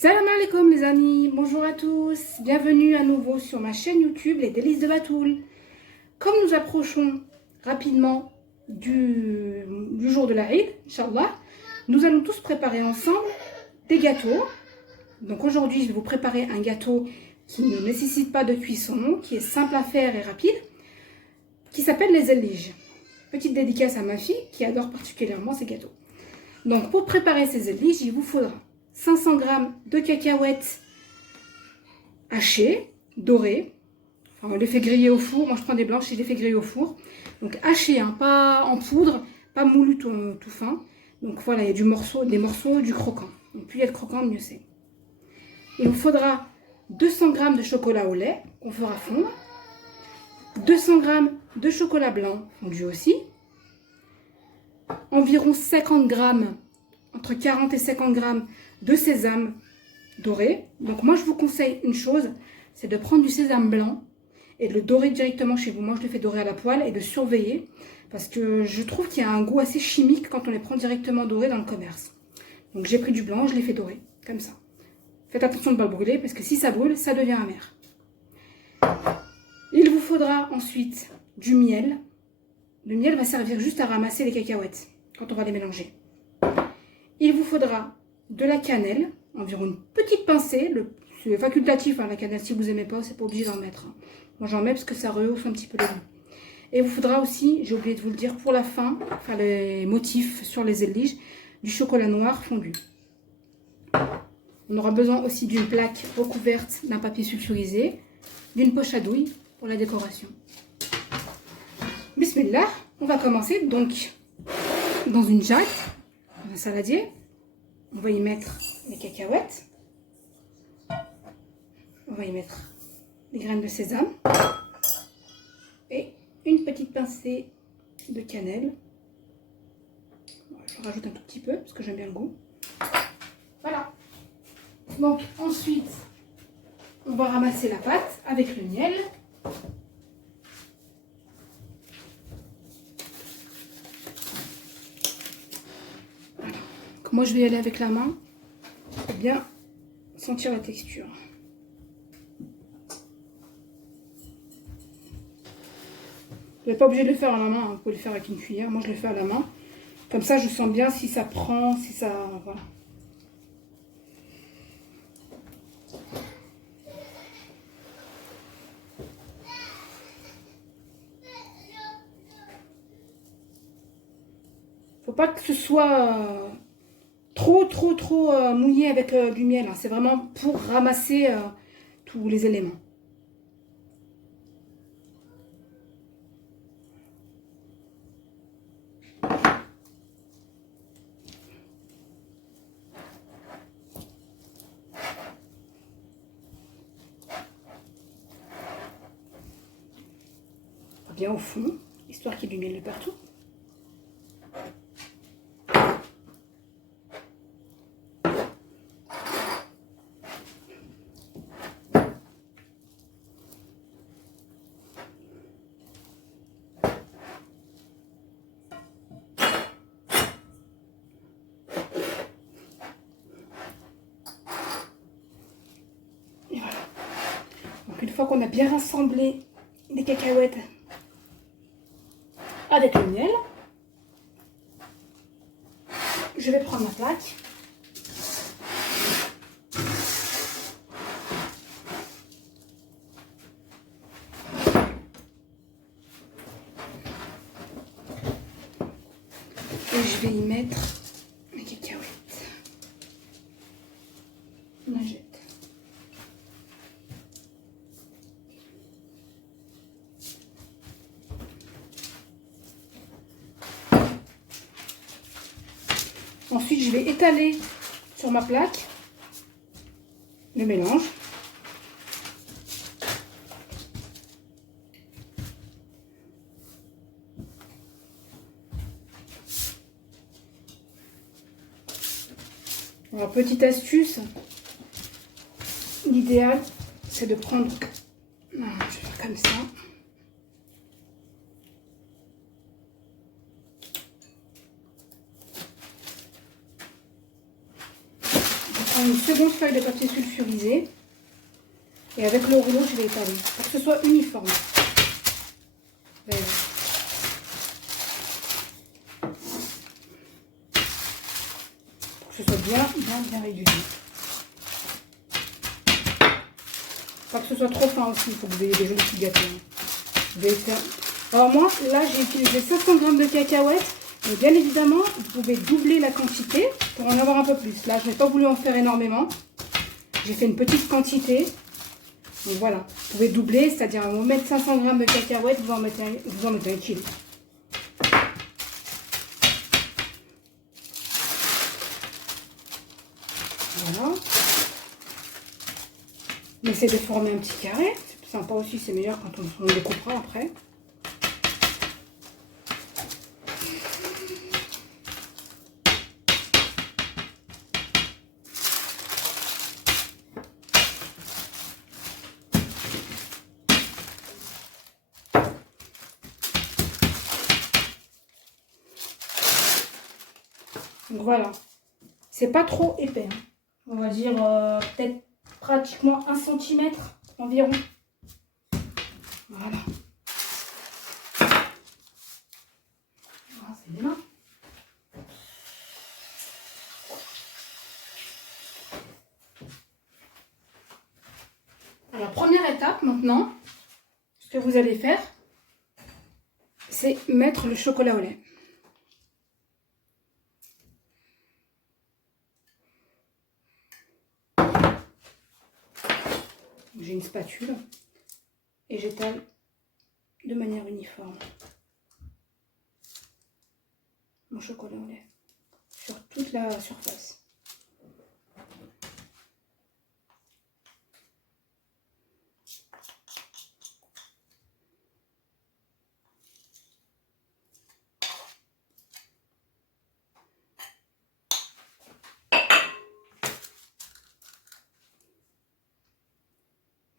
Salam alaikum les amis, bonjour à tous, bienvenue à nouveau sur ma chaîne YouTube Les Délices de Batoul. Comme nous approchons rapidement du jour de la Eid, Inch'Allah, nous allons tous préparer ensemble des gâteaux. Donc aujourd'hui je vais vous préparer un gâteau qui ne nécessite pas de cuisson, qui est simple à faire et rapide, qui s'appelle les zellige. Petite dédicace à ma fille qui adore particulièrement ces gâteaux. Donc pour préparer ces zellige, il vous faudra 500 g de cacahuètes hachées, dorées. Enfin, on les fait griller au four. Moi, je prends des blanches et je les fais griller au four. Donc hachées, hein, pas en poudre, pas moulu tout fin. Donc voilà, il y a des morceaux, du croquant. Donc plus il y a de croquant, mieux c'est. Il vous faudra 200 g de chocolat au lait qu'on fera fondre. 200 g de chocolat blanc fondu aussi. Environ 50 g, entre 40 et 50 g de sésame doré. Donc moi je vous conseille une chose, c'est de prendre du sésame blanc et de le dorer directement chez vous. Moi je le fais dorer à la poêle et de surveiller parce que je trouve qu'il y a un goût assez chimique quand on les prend directement dorés dans le commerce. Donc j'ai pris du blanc, je l'ai fait dorer comme ça. Faites attention de ne pas le brûler parce que si ça brûle, ça devient amer. Il vous faudra ensuite du miel. Le miel va servir juste à ramasser les cacahuètes quand on va les mélanger. Il vous faudra de la cannelle, environ une petite pincée, c'est facultatif hein, la cannelle, si vous n'aimez pas, c'est pas obligé d'en mettre. Hein. Moi j'en mets parce que ça rehausse un petit peu le goût. Et il vous faudra aussi, j'ai oublié de vous le dire, pour la fin, enfin les motifs sur les zellige, du chocolat noir fondu. On aura besoin aussi d'une plaque recouverte d'un papier sulfurisé, d'une poche à douille pour la décoration. Bismillah, on va commencer donc dans une jatte, dans un saladier. On va y mettre les cacahuètes. On va y mettre les graines de sésame. Et une petite pincée de cannelle. Je rajoute un tout petit peu parce que j'aime bien le goût. Voilà. Donc ensuite, on va ramasser la pâte avec le miel. Moi je vais y aller avec la main pour bien sentir la texture. Vous n'êtes pas obligé de le faire à la main, vous pouvez le faire avec une cuillère. Moi je le fais à la main. Comme ça je sens bien si ça prend, si ça... Voilà. Faut pas que ce soit... trop mouillé avec du miel. Hein. C'est vraiment pour ramasser tous les éléments. Bien au fond, histoire qu'il y ait du miel de partout. Une fois qu'on a bien rassemblé les cacahuètes avec le miel, je vais prendre ma plaque. Et je vais y mettre mes cacahuètes. On jette. Ensuite, je vais étaler sur ma plaque le mélange. Alors, petite astuce, l'idéal, c'est de prendre... Non, je vais faire comme ça. prendre une seconde feuille de papier sulfurisé. Et avec le rouleau, je vais étaler pour que ce soit uniforme. Voilà. Pour que ce soit bien régulier. Pas que ce soit trop fin aussi, il faut que vous ayez des jolis petits gâteaux. Vous allez faire... Alors moi, là, j'ai utilisé 500 g de cacahuètes. Mais bien évidemment, vous pouvez doubler la quantité pour en avoir un peu plus. Là, je n'ai pas voulu en faire énormément. J'ai fait une petite quantité. Donc voilà, vous pouvez doubler, c'est-à-dire vous mettez 500 g de cacahuètes, vous en mettez un kilo. Voilà. On essaie de former un petit carré. C'est plus sympa aussi, c'est meilleur quand on découpera après. Donc voilà, c'est pas trop épais. Hein. On va dire peut-être pratiquement 1 cm environ. Voilà. Ah, c'est bien. Alors, première étape maintenant, ce que vous allez faire, c'est mettre le chocolat au lait. J'ai une spatule et j'étale de manière uniforme mon chocolat au lait sur toute la surface.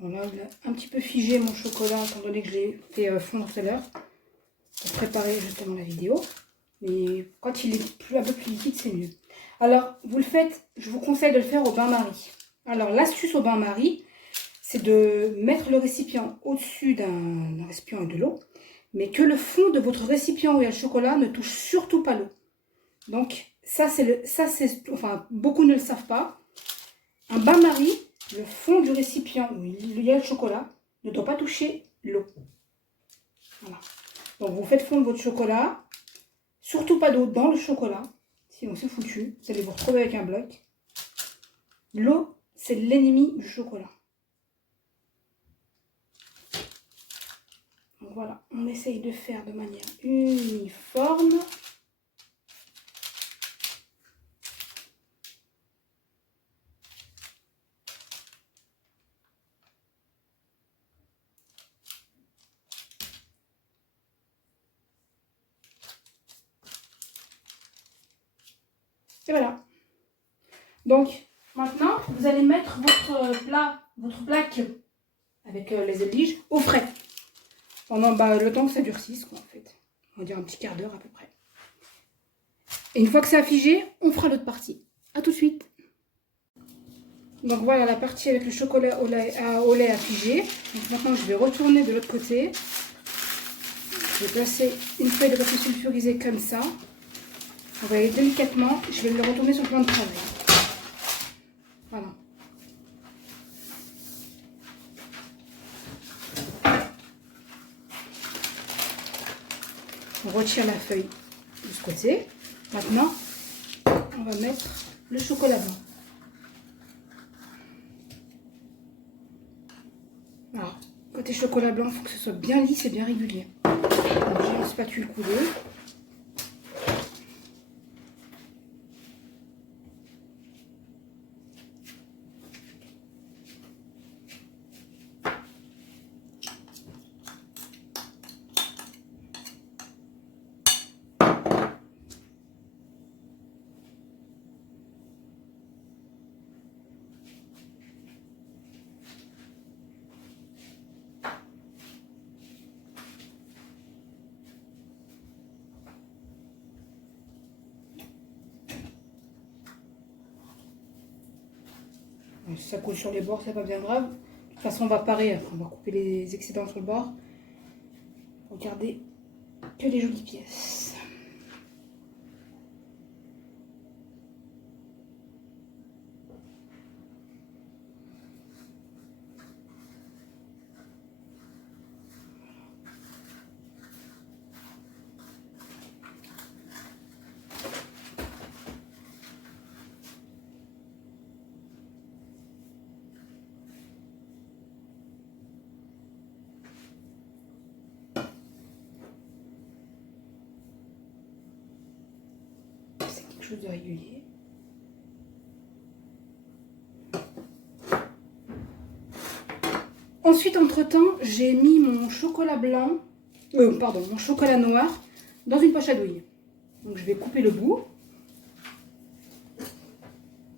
Bon là, il a un petit peu figé mon chocolat étant donné que je l'ai fait fondre tout à l'heure pour préparer justement la vidéo. Mais quand il est un peu plus liquide, c'est mieux. Alors, vous le faites, je vous conseille de le faire au bain-marie. Alors, l'astuce au bain-marie, c'est de mettre le récipient au-dessus d'un récipient avec de l'eau, mais que le fond de votre récipient où il y a le chocolat ne touche surtout pas l'eau. Donc, enfin, beaucoup ne le savent pas. Un bain-marie, le fond du récipient où il y a le chocolat ne doit pas toucher l'eau. Voilà. Donc, vous faites fondre votre chocolat. Surtout pas d'eau dans le chocolat, sinon c'est foutu. Vous allez vous retrouver avec un bloc. L'eau, c'est l'ennemi du chocolat. Donc voilà, on essaye de faire de manière uniforme. Et voilà. Donc, maintenant, vous allez mettre votre plaque avec les éliges au frais. Pendant le temps que ça durcisse, quoi, en fait. On va dire un petit quart d'heure à peu près. Et une fois que ça a figé, on fera l'autre partie. A tout de suite. Donc voilà la partie avec le chocolat au lait à figé. Donc maintenant, je vais retourner de l'autre côté. Je vais placer une feuille de papier sulfurisé comme ça. On va aller délicatement, je vais le retourner sur le plan de travail. Voilà. On retire la feuille de ce côté. Maintenant, on va mettre le chocolat blanc. Alors, côté chocolat blanc, il faut que ce soit bien lisse et bien régulier. Donc, j'ai une spatule coulée. Si ça coule sur les bords, c'est pas bien grave. De toute façon, on va parer. Après, on va couper les excédents sur le bord. Regardez que les jolies pièces. De régulier. Ensuite, entre-temps, j'ai mis mon chocolat blanc, pardon, mon chocolat noir dans une poche à douille. Donc, je vais couper le bout.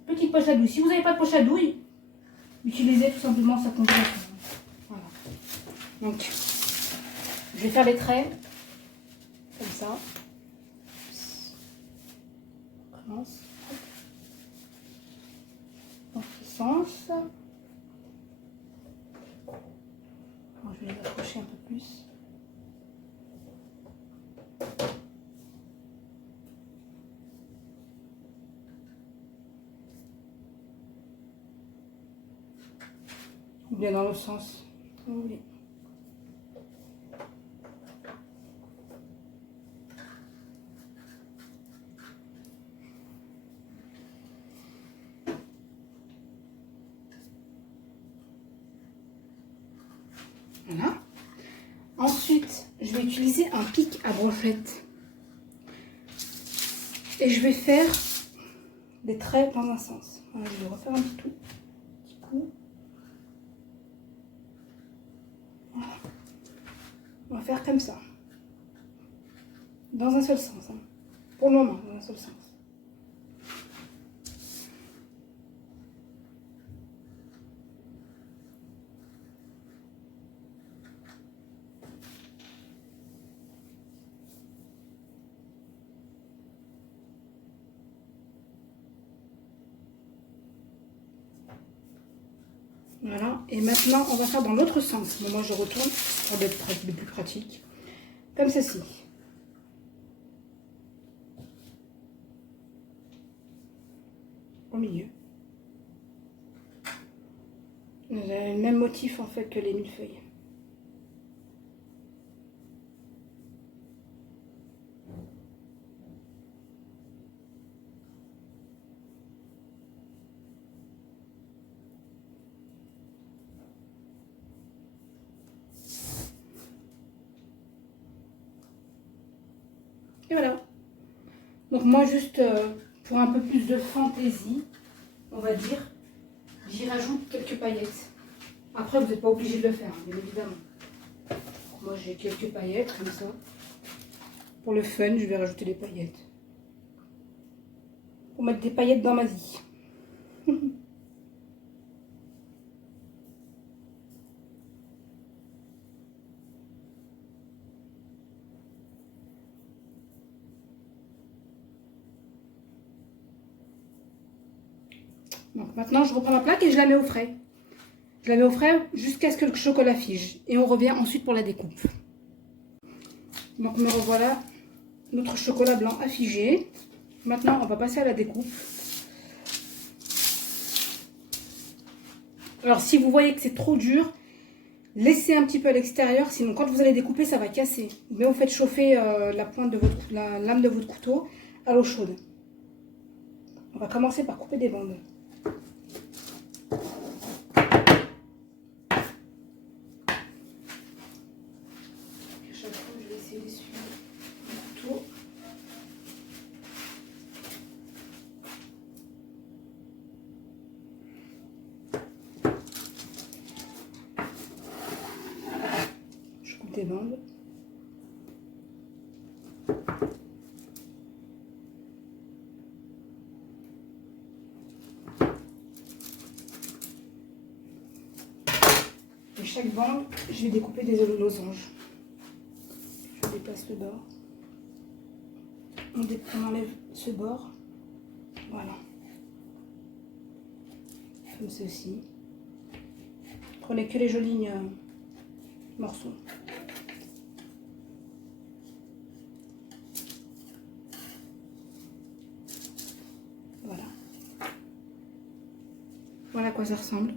Petite poche à douille. Si vous n'avez pas de poche à douille, utilisez tout simplement ça complète. Voilà. Donc, je vais faire les traits comme ça. Dans ce sens. Alors, je vais les approcher un peu plus. Ou bien dans l'autre sens. Oui. Voilà. Ensuite, je vais utiliser un pic à brochette. Et je vais faire des traits dans un sens. Voilà, je vais refaire un petit coup. Voilà. On va faire comme ça. Dans un seul sens. Hein. Pour le moment, dans un seul sens. Voilà, et maintenant on va faire dans l'autre sens. Moi je retourne pour d'être plus pratique. Comme ceci. Au milieu. Vous avez le même motif en fait que les millefeuilles. Et voilà. Donc moi juste pour un peu plus de fantaisie, on va dire, j'y rajoute quelques paillettes. Après vous n'êtes pas obligé de le faire, bien évidemment. Moi j'ai quelques paillettes comme ça. Pour le fun, je vais rajouter des paillettes. Pour mettre des paillettes dans ma vie. Donc maintenant, je reprends ma plaque et je la mets au frais. Je la mets au frais jusqu'à ce que le chocolat fige. Et on revient ensuite pour la découpe. Donc me revoilà notre chocolat blanc à figer. Maintenant, on va passer à la découpe. Alors, si vous voyez que c'est trop dur, laissez un petit peu à l'extérieur. Sinon, quand vous allez découper, ça va casser. Mais vous faites chauffer la lame de votre couteau à l'eau chaude. On va commencer par couper des bandes. Des bandes. Et chaque bande, je vais découper des losanges. Je déplace le bord. On enlève ce bord. Voilà. comme ceci. Prenez que les jolis morceaux. Voilà. Voilà à quoi ça ressemble.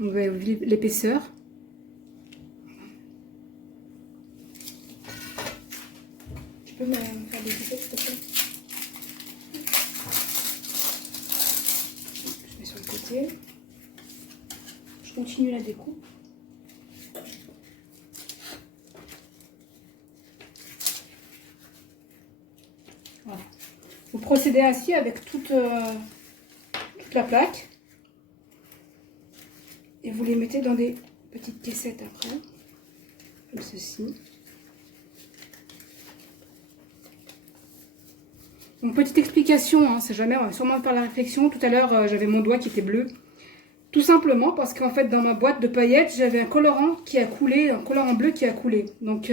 Vous voyez l'épaisseur. Tu peux me faire des épicettes, s'il te plaît? Je mets sur le côté. Je continue la découpe. Voilà. Vous procédez ainsi avec toute la plaque. Et vous les mettez dans des petites caissettes après, comme ceci. Donc petite explication, hein, c'est jamais, on va sûrement faire la réflexion. Tout à l'heure, j'avais mon doigt qui était bleu. Tout simplement parce qu'en fait, dans ma boîte de paillettes, j'avais un colorant qui a coulé, un colorant bleu qui a coulé. Donc,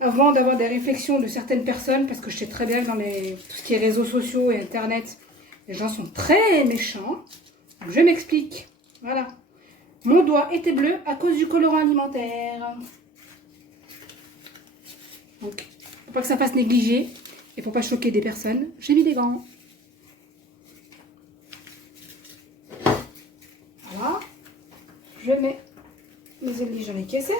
avant d'avoir des réflexions de certaines personnes, parce que je sais très bien que dans tout ce qui est réseaux sociaux et Internet, les gens sont très méchants. Donc, je m'explique. Voilà. Mon doigt était bleu à cause du colorant alimentaire. Donc, pour pas que ça fasse négliger et pour pas choquer des personnes, j'ai mis des gants. Voilà. Je mets mes olives dans les caissettes.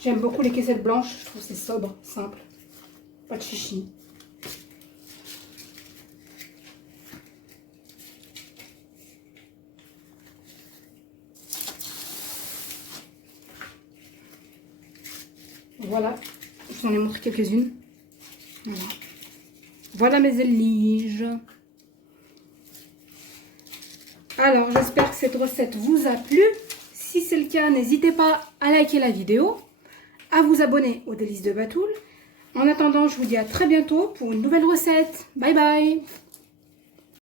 J'aime beaucoup les caissettes blanches. Je trouve c'est sobre, simple. Pas de chichi. Voilà, je vous en ai montré quelques-unes. Voilà. Voilà mes éliges. Alors, j'espère que cette recette vous a plu. Si c'est le cas, n'hésitez pas à liker la vidéo, à vous abonner aux Délices de Batoul. En attendant, je vous dis à très bientôt pour une nouvelle recette. Bye bye!